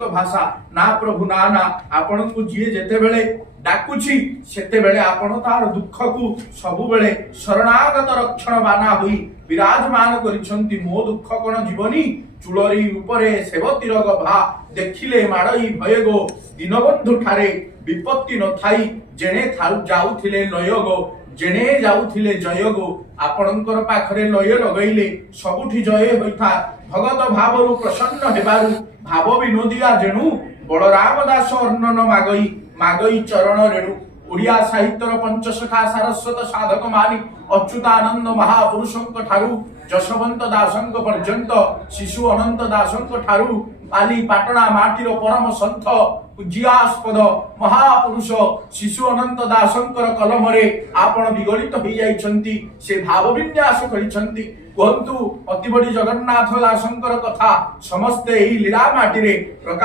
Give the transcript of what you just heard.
भाषा ना प्रभु ना ना आपण को जी जेते बेले डाकुची सेते बेले आपण तार दुख को सबु बेले शरणागत रक्षण बाना होई विराजमान करिसंती। मो दुख कोन जीवनी चुलरी उपरे सेवतीर गभा देखिले माड़ई भय गो दीनबंधु ठारे विपत्ति न थाई जेने जाउथिले लय गो जेने जाउथिले जय गो। आपणकर पाखरे लय लगैले सबुठी जय होइथा भगत भावरु प्रसन्न हेबारु भाव विनोदिया जेणु बलराम दास अर्णन मागई मागई चरण रेणु। ओडिया साहित्यर पंचसखा सारस्वत साधक मानी अच्युतानंद महापुरुषंक ठारू जशवंत दासंक पर्यंत शिशु अनंत दासंक ठारू पाली पाटणा माटीर परम सन्थ पूज्यास्पद महापुरुष शिशु अनंत दासंकर कलमरे आपण विगलित हो जाइछंती। से भाव विन्यास करिछंती। कहतु अति बड़ी जगन्नाथ दासंकर कथा समस्ते एही लीला माटी रे प्रकाश